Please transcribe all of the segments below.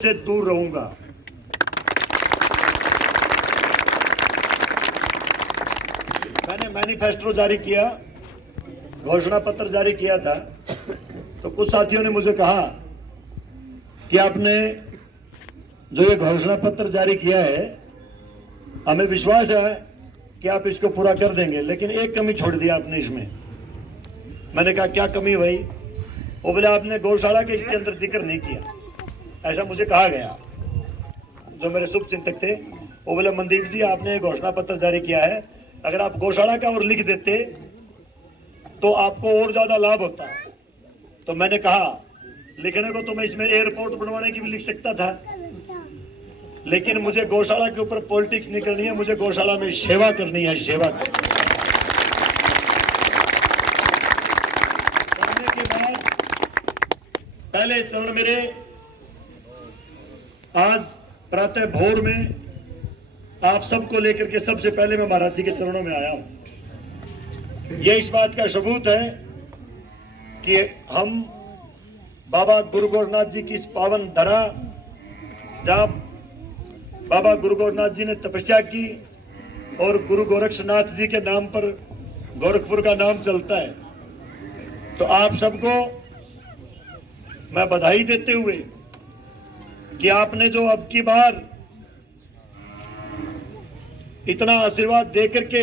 से दूर रहूंगा। मैंने मैनिफेस्टो जारी किया, घोषणा पत्र जारी किया था, तो कुछ साथियों ने मुझे कहा कि आपने जो ये घोषणा पत्र जारी किया है, हमें विश्वास है कि आप इसको पूरा कर देंगे, लेकिन एक कमी छोड़ दिया आपने इसमें। मैंने कहा क्या कमी भाई? वो बोले आपने गौशाला के इसके अंदर जिक्र नहीं किया, ऐसा मुझे कहा गया। जो मेरे शुभ चिंतक थे वो बोले मनदीप जी आपने घोषणा पत्र जारी किया है, अगर आप गौशाला का और लिख देते तो आपको और ज्यादा लाभ होता। तो मैंने कहा लिखने को तो मैं इसमें एयरपोर्ट बनवाने की भी लिख सकता था, लेकिन मुझे गौशाला के ऊपर पॉलिटिक्स नहीं करनी है, मुझे गौशाला में सेवा करनी है। सेवा करने के बाद पहले चरण मेरे आज प्रातः भोर में आप सबको लेकर के सबसे पहले मैं महाराज जी के चरणों में आया हूं। यह इस बात का सबूत है कि हम बाबा गुरु गोरखनाथ जी की इस पावन धरा, जहां बाबा गुरु गोरखनाथ जी ने तपस्या की और गुरु गोरक्षनाथ जी के नाम पर गोरखपुर का नाम चलता है, तो आप सबको मैं बधाई देते हुए कि आपने जो अब की बार इतना आशीर्वाद दे करके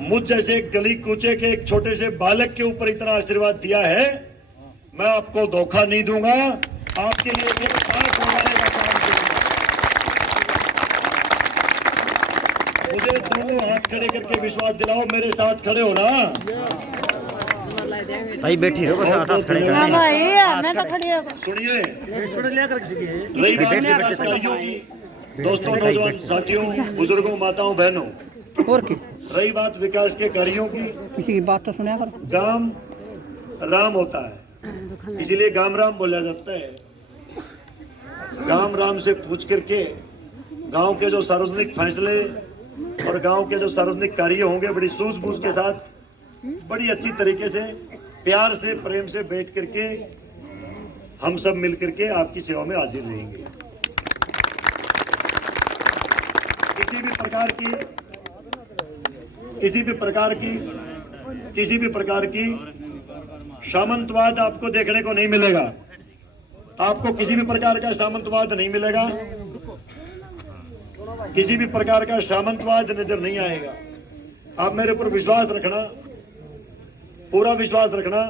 मुझ जैसे गली कूचे के एक छोटे से बालक के ऊपर इतना आशीर्वाद दिया है, मैं आपको धोखा नहीं दूंगा, आपके लिए एक खास बनाने का काम करूंगा। मुझे दोनों हाथ खड़े करके विश्वास दिलाओ, मेरे साथ खड़े हो ना भाई। बैठी रहो, बस हाथ खड़े कर। हां भाई मैं तो खड़ी हूं। सुनिए, रही बात कार्यों की, दोस्तों, नौजवान साथियों, बुजुर्गों, माताओं, बहनों, और की रही बात विकास के कार्यों की, किसी की बात तो सुना कर। गांव राम होता है, इसीलिए गांव राम बोला जाता है। गांव राम से पूछ करके गांव के जो सार्वजनिक फैसले और गांव के जो सार्वजनिक कार्य होंगे बड़ी सूझबूझ के साथ, बड़ी अच्छी तरीके से, प्यार से, प्रेम से बैठ करके हम सब मिल करके आपकी सेवा में हाजिर रहेंगे। किसी भी प्रकार की सामंतवाद आपको देखने को नहीं मिलेगा। आपको किसी भी प्रकार का सामंतवाद नहीं मिलेगा, किसी भी प्रकार का सामंतवाद नजर नहीं आएगा। आप मेरे ऊपर विश्वास रखना, पूरा विश्वास रखना,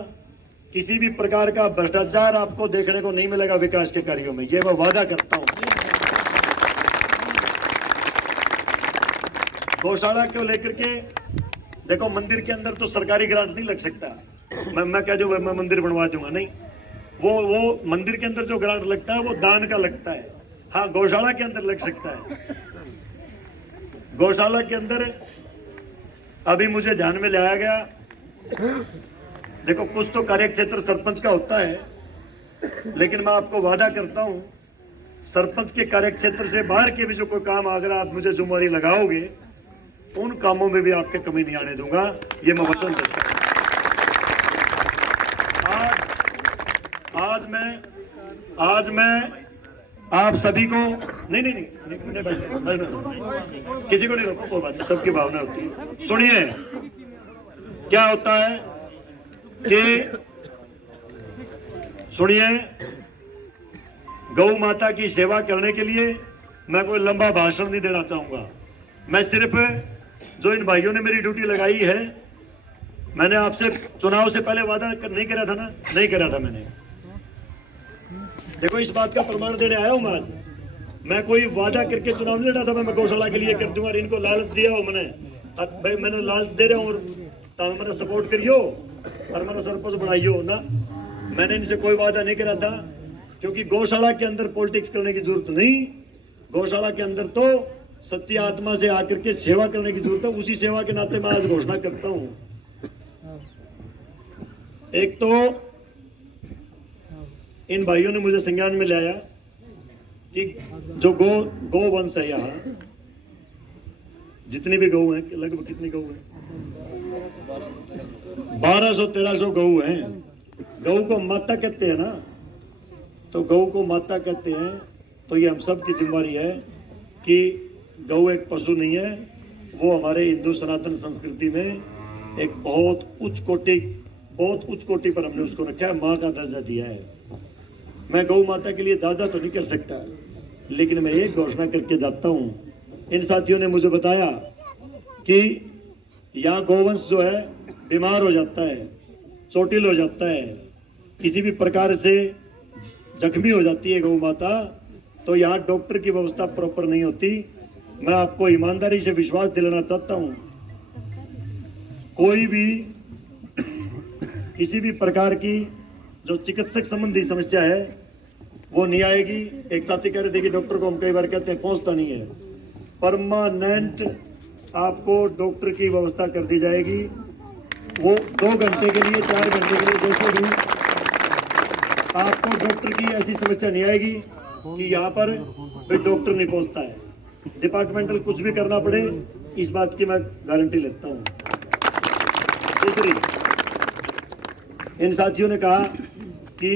किसी भी प्रकार का भ्रष्टाचार आपको देखने को नहीं मिलेगा विकास के कार्यों में, ये मैं वादा करता हूं। गौशाला को लेकर के देखो, मंदिर के अंदर तो सरकारी ग्रांट नहीं लग सकता। मैं क्या जो मैं मंदिर बनवा दूंगा, नहीं। वो मंदिर के अंदर जो ग्रांट लगता है वो दान का लगता है। हाँ, गौशाला के अंदर लग सकता है। गौशाला के अंदर अभी मुझे ध्यान में लाया गया, देखो कुछ तो कार्य क्षेत्र सरपंच का होता है, लेकिन मैं आपको वादा करता हूं सरपंच के कार्य क्षेत्र से बाहर के भी जो कोई काम अगर आप मुझे जिम्मेवारी लगाओगे, उन कामों में भी आपके कमी नहीं आने दूंगा, ये मैं वचन देता हूं। आज मैं आप सभी को नहीं, किसी को नहीं रोको, कोई बात नहीं, सबकी भावना होती है। सुनिए, क्या होता है कि सुनिए, गौ माता की सेवा करने के लिए मैं कोई लंबा भाषण नहीं देना चाहूंगा। मैं सिर्फ जो इन भाइयों ने मेरी ड्यूटी लगाई है, मैंने आपसे चुनाव से पहले वादा नहीं करा था ना, नहीं करा था मैंने। देखो, इस बात का प्रमाण देने आया हूं मैं आज। मैं कोई वादा करके चुनाव नहीं लड़ा था, मैं गौशाला के लिए कर दूंगा, इनको लालच दिया हो मैंने। भाई मैंने लालच दे रहा हूँ और मेरा सपोर्ट करियो और मेरा सरपंच बनाइयो ना। मैंने इनसे कोई वादा नहीं करा था, क्योंकि गौशाला के अंदर पॉलिटिक्स करने की जरूरत नहीं। गौशाला के अंदर तो सच्ची आत्मा से आकर के सेवा करने की जरूरत है। उसी सेवा के नाते मैं आज घोषणा करता हूं। एक तो इन भाइयों ने मुझे संज्ञान में लाया कि जो गौ वंश है, यहाँ जितनी भी गऊ हैं, लगभग कितनी गऊ है, 1200-1300 गऊ हैं। गऊ को माता कहते हैं ना, तो गऊ को माता कहते हैं, तो ये हम सब की जिम्मेदारी है कि गऊ एक पशु नहीं है, वो हमारे हिंदू सनातन संस्कृति में एक बहुत उच्च कोटि पर हमने उसको रखा है, माँ का दर्जा दिया है। मैं गौ माता के लिए ज़्यादा तो नहीं कर सकता, लेकिन मैं एक घोषणा करके जाता हूँ। इन साथियों ने मुझे बताया कि यहाँ गौवंश जो है बीमार हो जाता है, चोटिल हो जाता है, किसी भी प्रकार से जख्मी हो जाती है गौ माता, तो यहाँ डॉक्टर की व्यवस्था प्रॉपर नहीं होती। मैं आपको ईमानदारी से विश्वास दिलाना चाहता हूँ, कोई भी किसी भी प्रकार की जो चिकित्सक संबंधी समस्या है वो नहीं आएगी। एक साथी कह रहे थे कि डॉक्टर को हम कई बार कहते हैं पहुंचता नहीं है, परमानेंट आपको डॉक्टर की व्यवस्था कर दी जाएगी। वो 2 घंटे के लिए 4 घंटे के लिए जैसे भी आपको डॉक्टर की ऐसी समस्या नहीं आएगी कि यहाँ पर फिर डॉक्टर नहीं पहुंचता है। डिपार्टमेंटल कुछ भी करना पड़े, इस बात की मैं गारंटी लेता हूँ। दूसरी, इन साथियों ने कहा कि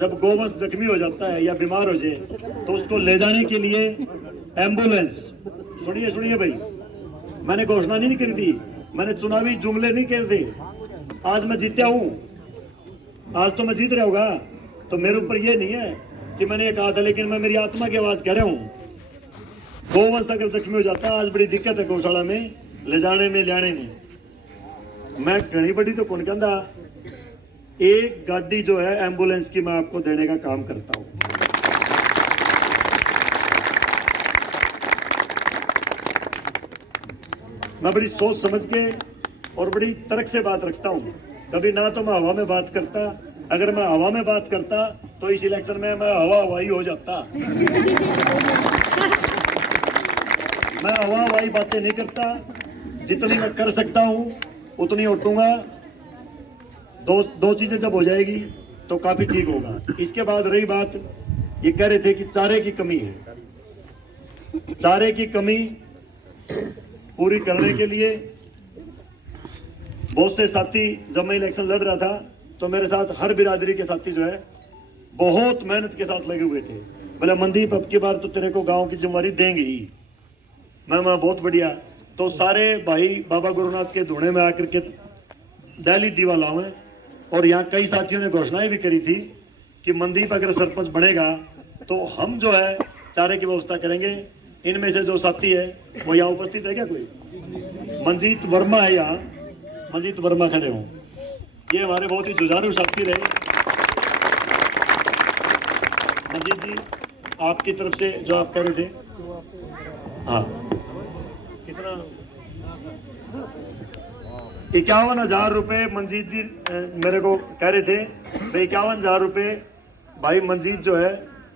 जब गौवंश जख्मी हो जाता है या बीमार हो जाए तो उसको ले जाने के लिए एम्बुलेंस, सुनिए भाई, मैंने घोषणा नहीं करी थी, मैंने चुनावी जुमले नहीं करे थे। आज मैं जीत्या हूँ, आज तो मैं जीत रहा होगा, तो मेरे ऊपर ये नहीं है कि मैंने ये कहा था, लेकिन मैं मेरी आत्मा की आवाज कह रहा हूँ। गौवंश अगर जख्मी हो जाता है, आज बड़ी दिक्कत है गौशाला में ले जाने में, लाने में। मैं घनी बड़ी तो कौन कहता, एक गाड़ी जो है एम्बुलेंस की मैं आपको देने का काम करता हूं। मैं बड़ी सोच समझ के और बड़ी तर्क से बात रखता हूं। कभी ना तो मैं हवा में बात करता, अगर मैं हवा में बात करता तो इस इलेक्शन में मैं हवाई हो जाता। मैं हवाई बातें नहीं करता, जितनी मैं कर सकता हूं उतनी उठूंगा। दो चीजें जब हो जाएगी तो काफी ठीक होगा। इसके बाद रही बात, ये कह रहे थे कि चारे की कमी है। चारे की कमी पूरी करने के लिए बहुत से साथी, जब मैं इलेक्शन लड़ रहा था तो मेरे साथ हर बिरादरी के साथी जो है बहुत मेहनत के साथ लगे हुए थे। बोले मनदीप अब की बार तो तेरे को गांव की जिम्मेदारी देंगे ही। मैं बहुत बढ़िया। तो सारे भाई बाबा गुरुनाथ के धुने में आकर के दिल्ली दीवा लावे, और यहाँ कई साथियों ने घोषणाएं भी करी थी कि मनदीप अगर सरपंच बनेगा तो हम जो है चारे की व्यवस्था करेंगे। इनमें से जो साथी है वो यहाँ उपस्थित है क्या? कोई मंजीत वर्मा है यहाँ, मंजीत वर्मा खड़े हों। ये हमारे बहुत ही जुझारू साथी रहे। मंजीत जी, आपकी तरफ से जो आप कह रहे थे, हाँ, कितना 51,000 रुपये मंजीत जी मेरे को कह रहे थे। 51,000 रुपये भाई मंजीत जो है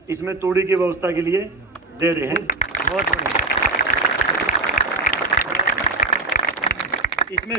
इसमें तूड़ी की व्यवस्था के लिए दे रहे हैं। बहुत इसमें